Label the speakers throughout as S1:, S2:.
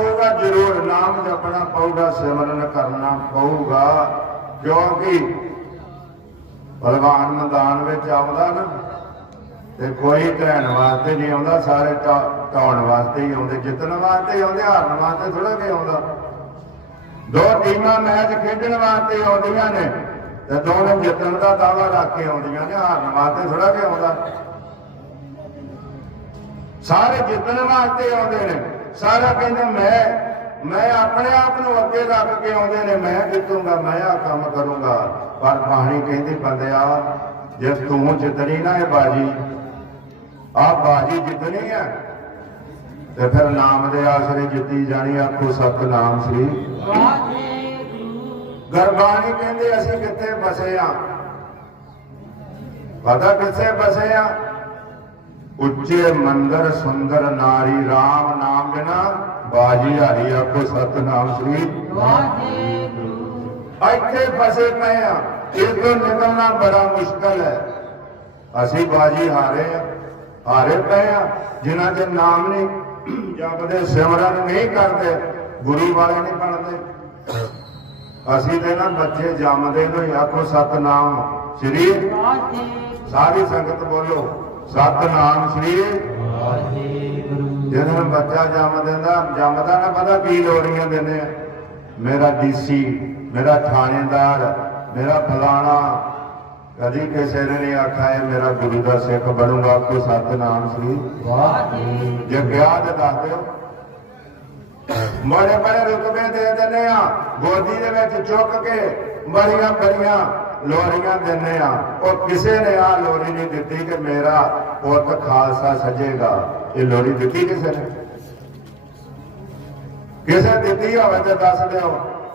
S1: ਪਊਗਾ, ਜ਼ਰੂਰ ਨਾਮ ਜਪਣਾ ਪਊਗਾ, ਸਿਮਰਨ ਕਰਨਾ ਪਊਗਾ। ਕਿਉਂਕਿ ਭਗਵਾਨ ਮੈਦਾਨ ਵਿੱਚ ਆਉਂਦਾ ਨਾ, ਤੇ ਕੋਈ ਢਹਿਣ ਵਾਸਤੇ ਨਹੀਂ ਆਉਂਦਾ, ਸਾਰੇ ਢਾ- ਵਾਸਤੇ ਹੀ ਆਉਂਦੇ, ਜਿੱਤਣ ਵਾਸਤੇ ਹੀ ਆਉਂਦੇ, ਹਾਰਨ ਵਾਸਤੇ ਥੋੜਾ ਵੀ ਆਉਂਦਾ। ਦੋ ਟੀਮਾਂ ਮੈਚ ਖੇਡਣ ਵਾਸਤੇ ਆਉਂਦੀਆਂ ਨੇ, ਤੇ ਦੋਵੇਂ ਜਿੱਤਣ ਦਾ ਦਾਵਾ ਰੱਖ ਕੇ ਆਉਂਦੀਆਂ ਨੇ, ਹਾਰਨ ਵਾਸਤੇ ਥੋੜਾ ਵੀ ਆਉਂਦਾ। ਸਾਰੇ ਜਿੱਤਣ ਵਾਸਤੇ ਆਉਂਦੇ ਨੇ। ਸਾਰਾ ਕਹਿੰਦਾ ਮੈਂ ਮੈਂ ਆਪਣੇ ਆਪ ਨੂੰ ਅੱਗੇ ਰੱਖ ਕੇ ਆਉਂਦੇ ਨੇ, ਮੈਂ ਜਿੱਤੂਗਾ, ਮੈਂ ਆ ਕੰਮ ਕਰੂੰਗਾ। ਪਰ ਬਾਣੀ ਕਹਿੰਦੀ, ਬੰਦਿਆ, ਜੇ ਤੂੰ ਜਿੱਤਣੀ ਨਾ ਇਹ ਬਾਜੀ ਆ ਬਾਜੀ ਜਿੱਤਣੀ ਹੈ ਤੇ ਫਿਰ ਨਾਮ ਦੇ ਆਸਰੇ ਜਿੱਤੀ ਜਾਣੀ, ਆਖੋ ਸਤਨਾਮ ਸ੍ਰੀ।
S2: ਵਾਹਿਗੁਰੂ
S1: ਗਰਬਾਣੀ ਕਹਿੰਦੇ, ਅਸੀਂ ਕਿੱਥੇ ਫਸੇ ਆ? ਪਤਾ ਕਿੱਥੇ ਫਸੇ ਆ? ਉੱਚੇ ਮੰਦਰ ਸੁੰਦਰ ਨਾਰੀ RAM ਨਾਮ ਬਿਨਾ ਬਾਜੀ ਹਾਰੀ ਆਖੋ ਸਤਨਾਮ ਸ੍ਰੀ
S2: ਵਾਹਿਗੁਰੂ।
S1: ਇੱਥੇ ਫਸੇ ਪਏ ਆ। ਇਸ ਤੋਂ ਨਿਕਲਣਾ ਬੜਾ ਮੁਸ਼ਕਲ ਹੈ। ਅਸੀਂ ਬਾਜੀ ਹਾਰੇ ਆ। ਹਾਰੇ ਪਏ ਆ। ਜਿਨ੍ਹਾਂ ਦੇ ਨਾਮ ਨਹੀਂ ਜਪਦੇ ਸਿਮਰਨ ਨਹੀਂ ਕਰਦੇ ਗੁਰੂ ਵਾਲੇ ਨਹੀਂ ਬਣਦੇ। ਅਸੀਂ ਤੇ ਨਾ ਬੱਚੇ ਜੰਮਦੇ ਨੂੰ ਆਖੋ ਸਤਨਾਮ ਸ੍ਰੀ।
S2: ਵਾਹਿਗੁਰੂ।
S1: ਸਾਰੀ ਸੰਗਤ ਬੋਲੋ। ਸਤਨਾਮ ਸ੍ਰੀ ਜਦੋਂ ਬੱਚਾ ਜੰਮ ਦਿੰਦਾ ਜੰਮਦਾ ਨਾ ਪਤਾ ਕੀ ਲੋੜੀਆਂ ਦਿੰਦੇ ਆ। ਮੇਰਾ ਡੀਸੀ ਮੇਰਾ ਥਾਣੇਦਾਰ ਮੇਰਾ ਫਲਾਣਾ ਕਦੀ ਕਿਸੇ ਨੇ ਨਹੀਂ ਆਖਿਆ ਇਹ ਮੇਰਾ ਗੁਰੂ ਦਾ ਸਿੱਖ ਬਣੂਗਾ ਕੋ ਸਤਨਾਮ ਸ੍ਰੀ।
S2: ਵਾਹਿਗੁਰੂ।
S1: ਜੇ ਤਾਂ ਦੱਸ ਦਿਓ। ਬੜੇ ਬੜੇ ਰੁਤਬੇ ਦੇ ਦਿੰਦੇ ਆ ਗੋਦੀ ਦੇ ਵਿੱਚ ਚੁੱਕ ਕੇ ਬੜੀਆਂ ਬੜੀਆਂ ਲੋਰੀਆਂ ਦਿੰਦੇ ਆ। ਉਹ ਕਿਸੇ ਨੇ ਆ ਲੋਰੀ ਨਹੀਂ ਦਿੱਤੀ ਕਿ ਮੇਰਾ ਪੁੱਤ ਖਾਲਸਾ ਸਜੇਗਾ। ਇਹ ਲੋਰੀ ਦਿੱਤੀ ਕਿਸੇ ਨੇ? ਕਿਸੇ ਦਿੱਤੀ ਹੋਵੇ ਤਾਂ ਦੱਸ ਦਿਓ।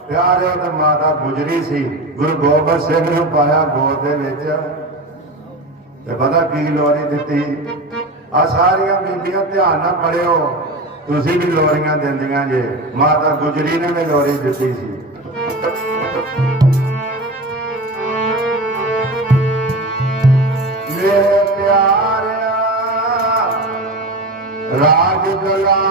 S1: ਪਿਆਰੇ ਤੇ ਮਾਤਾ ਗੁਜਰੀ ਸੀ। ਗੁਰੂ ਗੋਬਿੰਦ ਸਿੰਘ ਨੂੰ ਪਾਇਆ ਗੋਦ ਦੇ ਵਿੱਚ। ਤੇ ਪਤਾ ਕੀ ਲੋਰੀ ਦਿੱਤੀ? ਆ ਸਾਰੀਆਂ ਬੀਬੀਆਂ ਧਿਆਨ ਨਾਲ ਪੜਿਓ ਤੁਸੀਂ ਵੀ ਲੋਰੀਆਂ ਦਿੰਦੀਆਂ ਜੇ। ਮਾਤਾ ਗੁਜਰੀ ਨੇ ਵੀ ਲੋਰੀ ਦਿੱਤੀ ਸੀ। राज कला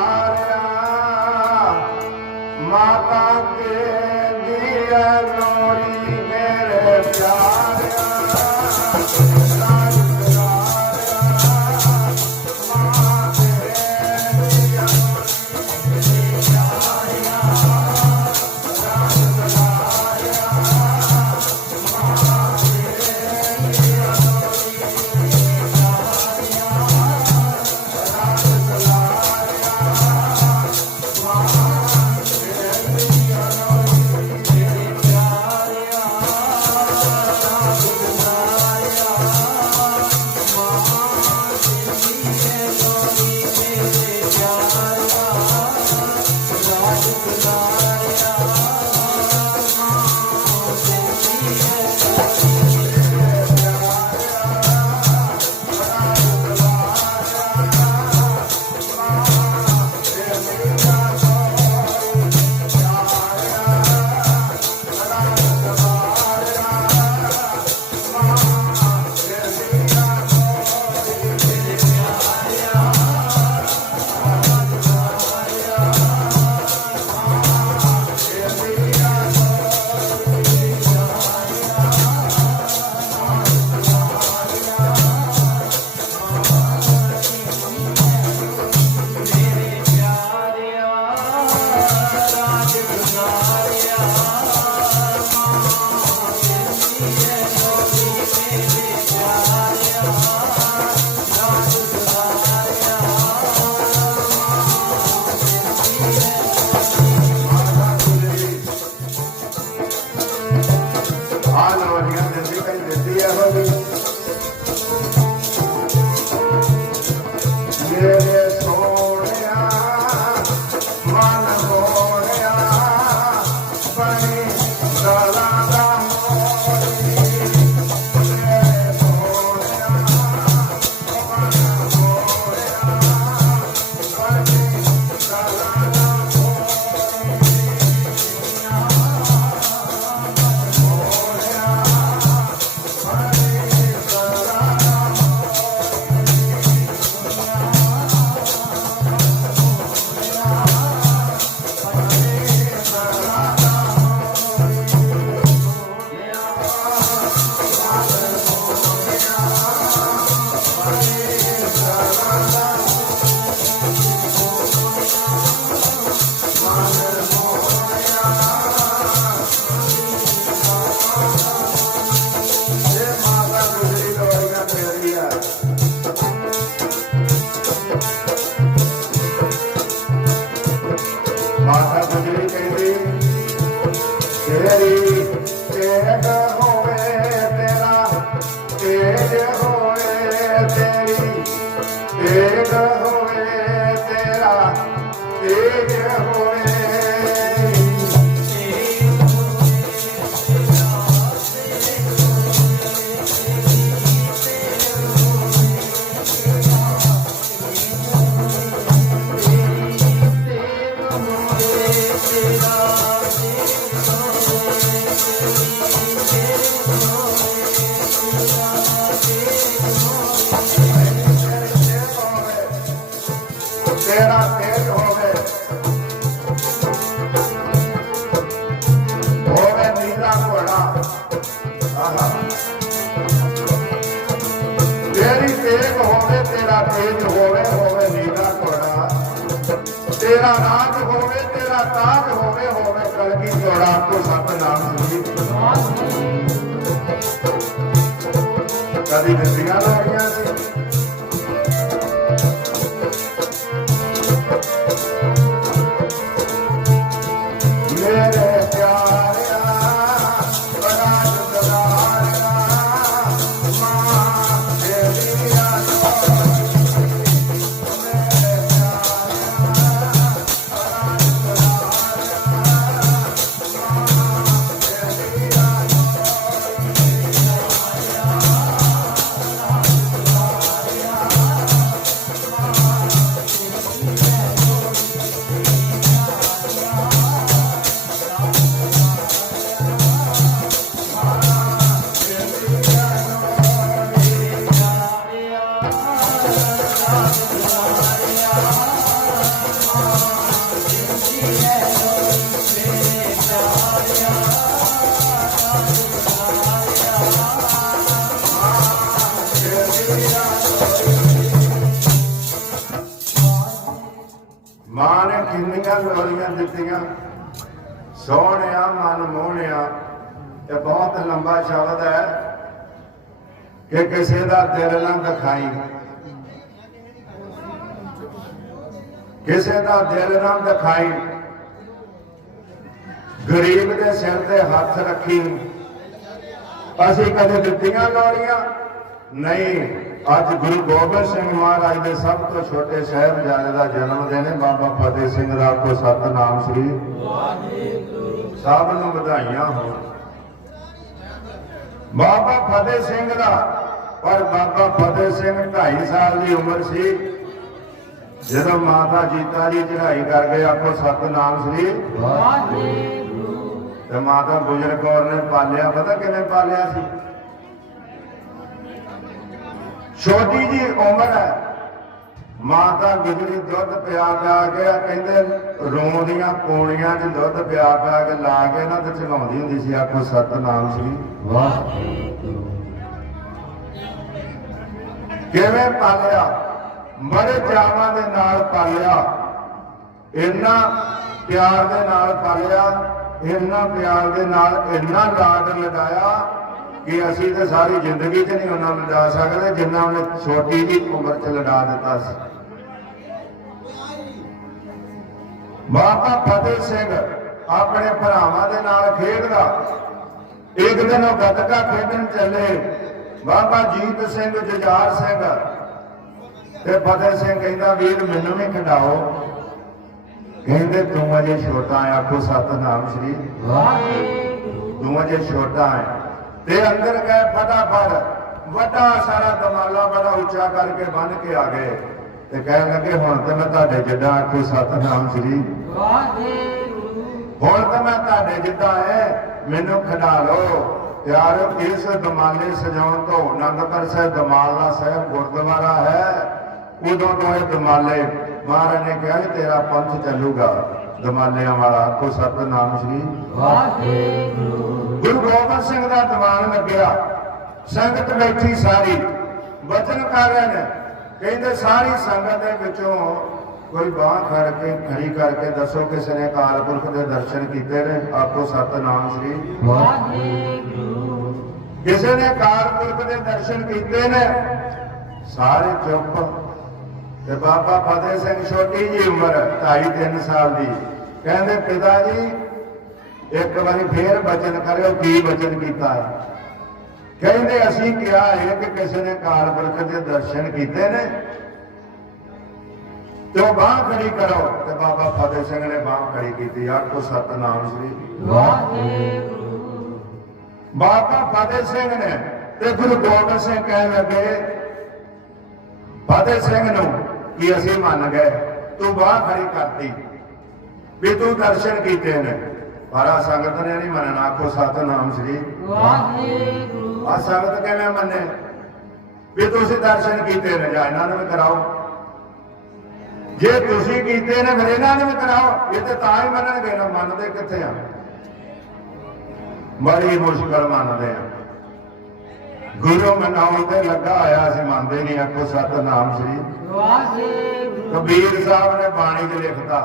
S1: Thank you. ਤੇਰਾ ਕਦੀ ਦਿੱਤੀਆਂ ਮਾਂ ਨੇ ਕਿੰਨੀਆਂ ਲੋਰੀਆਂ ਦਿੱਤੀਆਂ। ਸੋਹਣਿਆ, ਮਨ ਮੋਹਣਿਆ। ਇਹ ਬਹੁਤ ਲੰਬਾ ਸ਼ਬਦ ਹੈ ਕਿ ਕਿਸੇ ਦਾ ਦਿਲ ਨਾ ਦਿਖਾਈ। ਕਿਸੇ ਦਾ ਦਿਲ ਨਾ ਦਿਖਾਈ। ਗਰੀਬ ਦੇ ਸਿਰ ਤੇ ਹੱਥ ਰੱਖੀ। ਅਸੀਂ ਕਦੇ ਦਿੱਤੀਆਂ ਲੋਰੀਆਂ ਨਹੀਂ। ਅੱਜ ਗੁਰੂ ਗੋਬਿੰਦ ਸਿੰਘ ਮਹਾਰਾਜ ਦੇ ਸਭ ਤੋਂ ਛੋਟੇ ਸਾਹਿਬਜ਼ਾਦੇ ਦਾ ਜਨਮ ਦਿਨ ਹੈ ਬਾਬਾ ਫਤਿਹ ਸਿੰਘ ਦਾ ਕੋ ਸਤਨਾਮ ਸ੍ਰੀ ਸਭ ਨੂੰ ਵਧਾਈਆਂ ਹੋਣ। ਬਾਬਾ ਫਤਿਹ ਸਿੰਘ ਦਾ ਪਰ ਬਾਬਾ ਫਤਿਹ ਸਿੰਘ 2.5 ਸਾਲ ਦੀ ਉਮਰ ਸੀ। ਜਦੋਂ ਮਾਤਾ ਜੀਤਾ ਜੀ ਚੜ੍ਹਾਈ ਕਰ ਗਏ ਆਖੋ ਸਤਨਾਮ ਸ੍ਰੀ ਤੇ ਮਾਤਾ ਗੁਜਰ ਕੌਰ ਨੇ ਪਾਲਿਆ ਪਤਾ ਕਿਵੇਂ ਪਾਲਿਆ ਸੀ? ਛੋਟੀ ਜੀ ਉਮਰ ਹੈ। ਮਾਤਾ ਗੁਜਰੀ ਦੁੱਧ ਪਿਆ ਪਿਆ ਕੇ ਕਹਿੰਦੇ ਰੋਂਦੀਆਂ ਕੋਣੀਆਂ 'ਚ ਦੁੱਧ ਪਿਆ ਪਿਆ ਕੇ ਲਾ ਕੇ ਇਹਨਾਂ ਤੇ ਚਲਾਉਂਦੀ ਹੁੰਦੀ ਸੀ, ਆਖੋ ਸਤਨਾਮ ਸ੍ਰੀ ਕਿਵੇਂ ਪਾਲਿਆ? ਬੜੇ ਚਾਵਾਂ ਦੇ ਨਾਲ ਪਾਲਿਆ। ਇੰਨਾ ਪਿਆਰ ਦੇ ਨਾਲ ਪਾਲਿਆ, ਇੰਨਾ ਪਿਆਰ ਦੇ ਨਾਲ ਇੰਨਾ ਲਾਡ ਲਗਾਇਆ ਕਿ ਅਸੀਂ ਤੇ ਸਾਰੀ ਜ਼ਿੰਦਗੀ 'ਚ ਨਹੀਂ ਉਹਨਾਂ ਨੂੰ ਲਡਾ ਸਕਦੇ, ਜਿੰਨਾ ਉਹਨੇ ਛੋਟੀ ਜੀ ਉਮਰ 'ਚ ਲੜਾ ਦਿੱਤਾ ਸੀ। ਬਾਬਾ ਫਤਿਹ ਸਿੰਘ ਆਪਣੇ ਭਰਾਵਾਂ ਦੇ ਨਾਲ ਖੇਡਦਾ। ਇੱਕ ਦਿਨ ਉਹ ਗੱਤਕਾ ਖੇਡਣ ਚੱਲੇ। ਬਾਬਾ ਜੀਤ ਸਿੰਘ, ਜੁਝਾਰ ਸਿੰਘ ਤੇ ਫਤਿਹ ਸਿੰਘ ਕਹਿੰਦਾ, ਵੀਰ, ਮੈਨੂੰ ਵੀ ਖਿਡਾਓ। ਕਹਿੰਦੇ, ਤੂੰ ਅਜੇ ਛੋਟਾ ਆ ਆਖੋ ਸਤਨਾਮ ਸ਼੍ਰੀ ਤੂੰ ਅਜੇ ਛੋਟਾ ਹੈ। ਤੇ ਅੰਦਰ ਗਏ ਫਟਾਫਟ। ਵੱਡਾ ਸਾਰਾ ਦਮਾਲਾ ਬੜਾ ਉੱਚਾ ਕਰਕੇ ਬੰਨ ਕੇ ਆ ਗਏ। ਤੇ ਕਹਿਣ ਲੱਗੇ ਹੁਣ ਤੇ ਮੈਂ ਤੁਹਾਡੇ ਜਿੱਦਾਂ ਆਖੋ ਸਤਨਾਮ ਸ਼੍ਰੀ ਹੁਣ ਤਾਂ ਮੈਂ ਤੁਹਾਡੇ ਜਿੱਦਾਂ ਹੈ ਮੈਨੂੰ ਖਿਡਾ ਲਓ। ਯਾਰ ਇਸ ਦਮਾਲੇ ਸਜਾਉਣ ਤੋਂ ਆਨੰਦਪੁਰ ਸਾਹਿਬ ਦਮਾਲਾ ਸਾਹਿਬ ਗੁਰਦੁਆਰਾ ਹੈ। ਉਦੋਂ ਤੋਂ ਇਹ ਦਮਾਲੇ ਮਹਾਰਾਜ ਨੇ ਕਿਹਾ ਕਿ ਤੇਰਾ ਪੰਥ ਚੱਲੂਗਾ। ਦਮਾਲਿਆਂ ਵਾਲਾ ਕੋ ਸਤਨਾਮ ਸ਼੍ਰੀ ਗੁਰੂ ਗੋਬਿੰਦ ਸਿੰਘ ਦਾ ਦੀਵਾਨ ਲੱਗਿਆ। ਸੰਗਤ ਬੈਠੀ ਸਾਰੀ। ਵਚਨ ਕਰ ਰਹੇ ਨੇ। ਕਹਿੰਦੇ ਸਾਰੀ ਸੰਗਤ ਦੇ ਵਿੱਚੋਂ ਕੋਈ ਬਾਹ ਖੜ ਕੇ, ਖੜੀ ਕਰਕੇ ਦੱਸੋ ਕਿਸੇ ਨੇ ਅਕਾਲ ਪੁਰਖ ਦੇ ਦਰਸ਼ਨ ਕੀਤੇ ਨੇ? ਆਪੋ ਸਤਨਾਮ ਸ਼੍ਰੀ ਕਿਸੇ ਨੇ ਅਕਾਲ ਪੁਰਖ ਦੇ ਦਰਸ਼ਨ ਕੀਤੇ ਨੇ? ਸਾਰੇ ਚੁੱਪ। ਤੇ ਬਾਬਾ ਫਤਿਹ ਸਿੰਘ ਛੋਟੀ ਜੀ ਉਮਰ 2.5 3 ਸਾਲ ਦੀ। ਕਹਿੰਦੇ ਪਿਤਾ ਜੀ ਇੱਕ ਵਾਰੀ ਫੇਰ ਬਚਨ ਕਰਿਓ, ਕੀ ਬਚਨ ਕੀਤਾ ਹੈ? ਕਹਿੰਦੇ ਅਸੀਂ ਕਿਹਾ ਹੈ ਕਿ ਕਿਸੇ ਨੇ ਕਾਲ ਪੁਰਖ ਦੇ ਦਰਸ਼ਨ ਕੀਤੇ ਨੇ। ਤੇ ਉਹ ਬਾਹ ਖੜੀ ਕਰੋ ਤੇ ਬਾਬਾ ਫਤਿਹ ਸਿੰਘ ਨੇ ਬਾਹ ਖੜੀ ਕੀਤੀ ਆਖੋ ਸਤਨਾਮ ਸ੍ਰੀ।
S2: ਵਾਹਿਗੁਰੂ
S1: ਬਾਬਾ ਫਤਿਹ ਸਿੰਘ ਨੇ ਤੇ ਗੁਰੂ ਗੋਬਿੰਦ ਸਿੰਘ ਕਹਿਣ ਲੱਗੇ, ਫਤਿਹ ਸਿੰਘ ਨੂੰ ਕਿ ਅਸੀਂ ਮੰਨ ਗਏ? ਤੂੰ ਬਾਹ ਖੜੀ ਕਰਤੀ ਵੀ ਤੂੰ ਦਰਸ਼ਨ ਕੀਤੇ ਨੇ। ਆ ਸੰਗਤ ਨੇ ਨਹੀਂ ਮੰਨਣਾ ਆਖੋ ਸਤਨਾਮ ਸ੍ਰੀ
S2: ਵਾਹਿਗੁਰੂ।
S1: ਆ ਸੰਗਤ ਕਿਵੇਂ ਮੰਨੇ? ਵੀ ਤੁਸੀਂ ਦਰਸ਼ਨ ਕੀਤੇ ਨੇ ਜਾਂ ਇਹਨਾਂ ਨੂੰ ਵੀ ਕਰਾਓ? ਜੇ ਤੁਸੀਂ ਕੀਤੇ ਨੇ ਫਿਰ ਇਹਨਾਂ ਨੂੰ ਵੀ ਕਰਾਓ। ਇਹ ਤੇ ਤਾਂ ਹੀ ਮੰਨਣਗੇ ਨਾ ਮੰਨਦੇ ਕਿੱਥੇ ਆ? ਬੜੀ ਮੁਸ਼ਕਲ ਮੰਨਦੇ ਆ। ਗੁਰੂ ਮਨਾਉਣ ਤੇ ਲੱਗਾ ਹੋਇਆ ਅਸੀਂ ਮੰਨਦੇ ਨਹੀਂ ਆਖੋ ਸਤਨਾਮ ਸ੍ਰੀ।
S2: ਵਾਹਿਗੁਰੂ।
S1: ਕਬੀਰ ਸਾਹਿਬ ਨੇ ਬਾਣੀ 'ਚ ਲਿਖਤਾ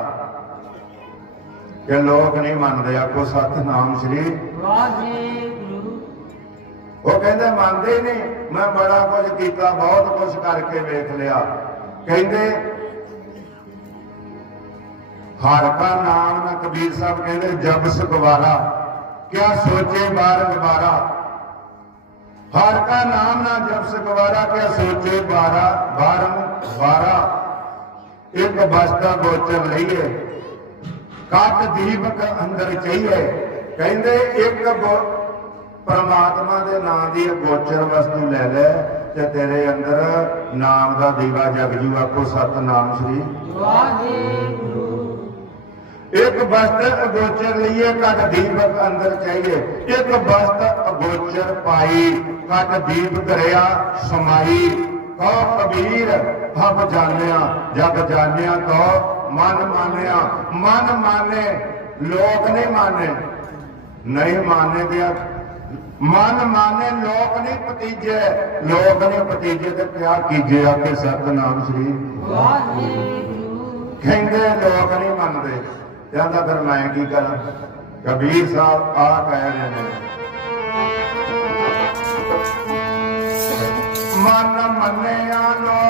S1: ਕਿ ਲੋਕ ਨਹੀਂ ਮੰਨਦੇ ਆਖੋ ਸਤਨਾਮ ਸ੍ਰੀ
S2: ਵਾਹਿਗੁਰੂ।
S1: ਉਹ ਕਹਿੰਦੇ ਮੰਨਦੇ ਨਹੀਂ। ਮੈਂ ਬੜਾ ਕੁਝ ਕੀਤਾ ਬਹੁਤ ਕੁਝ ਕਰਕੇ ਵੇਖ ਲਿਆ। ਕਹਿੰਦੇ ਹਰ ਕਾ ਨਾਮ ਨਾ ਕਬੀਰ ਸਾਹਿਬ ਕਹਿੰਦੇ ਜਬ ਸਗਵਾਰਾ ਕਿਆ ਸੋਚੇ ਬਾਰ ਗਵਾਰਾ ਹਰ ਕਾ ਨਾਮ ਨਾ ਜਬ ਸਗਵਾਰਾ ਕਿਆ ਸੋਚੇ ਬਾਰਾ ਬਾਰਮ ਬਾਰਾ। ਇੱਕ ਬਸਤਾ ਗੋਚਰ ਲਈਏ। ਕੱਟ ਦੀਪਕ ਅੰਦਰ ਚਾਹੀਏ ਕਹਿੰਦੇ ਇੱਕ ਪਰਮਾਤਮਾ ਦੇ ਨਾਮ ਦੀ ਅਗੋਚਰ ਵਸਤੂ ਲੈ ਲੈ ਤੇ ਤੇਰੇ ਅੰਦਰ ਨਾਮ ਦਾ ਦੀਵਾ ਜਗ ਜੂ। ਆਖੋ ਸਤਨਾਮ ਸ੍ਰੀ
S2: ਵਾਹਿਗੁਰੂ।
S1: ਇੱਕ ਬਸਤ ਅਗੋਚਰ ਲਈਏ, ਕੱਟ ਦੀਪਕ ਅੰਦਰ ਚਾਹੀਏ ਇੱਕ ਬਸਤ ਅਗੋਚਰ ਪਾਈ, ਕੱਟ ਦੀਪ ਕਰਿਆ ਸਮਾਈ। ਕਹੋ ਕਬੀਰ, ਹਬ ਜਾਣਿਆ, ਜਗ ਜਾਣਿਆ ਕਹੋ ਮਨ ਮਾਨਿਆ ਮਨ ਮਾਨੇ ਲੋਕ ਨਹੀਂ ਮਾਨੇ ਨਹੀਂ ਮਾਨੇ ਦਿਆ ਮਨ ਮਾਨੇ ਲੋਕ ਨਹੀਂ ਪਤੀਜੇ ਲੋਕ ਨਹੀਂ ਪਤੀਜੇ ਤੇ ਕਿਆ ਕੀਜੇ ਆਕੇ ਸਤਨਾਮ ਸ੍ਰੀ
S2: ਵਾਹਿਗੁਰੂ
S1: ਕਹਿੰਦੇ ਲੋਕ ਨਹੀਂ ਮੰਨਦੇ ਕਹਿੰਦਾ ਫਿਰ ਮੈਂ ਕੀ ਕਰਾਂ ਕਬੀਰ ਸਾਹਿਬ ਆ ਕਹਿ ਰਹੇ ਨੇ ਮਨ ਮੰਨਿਆ ਲੋਕ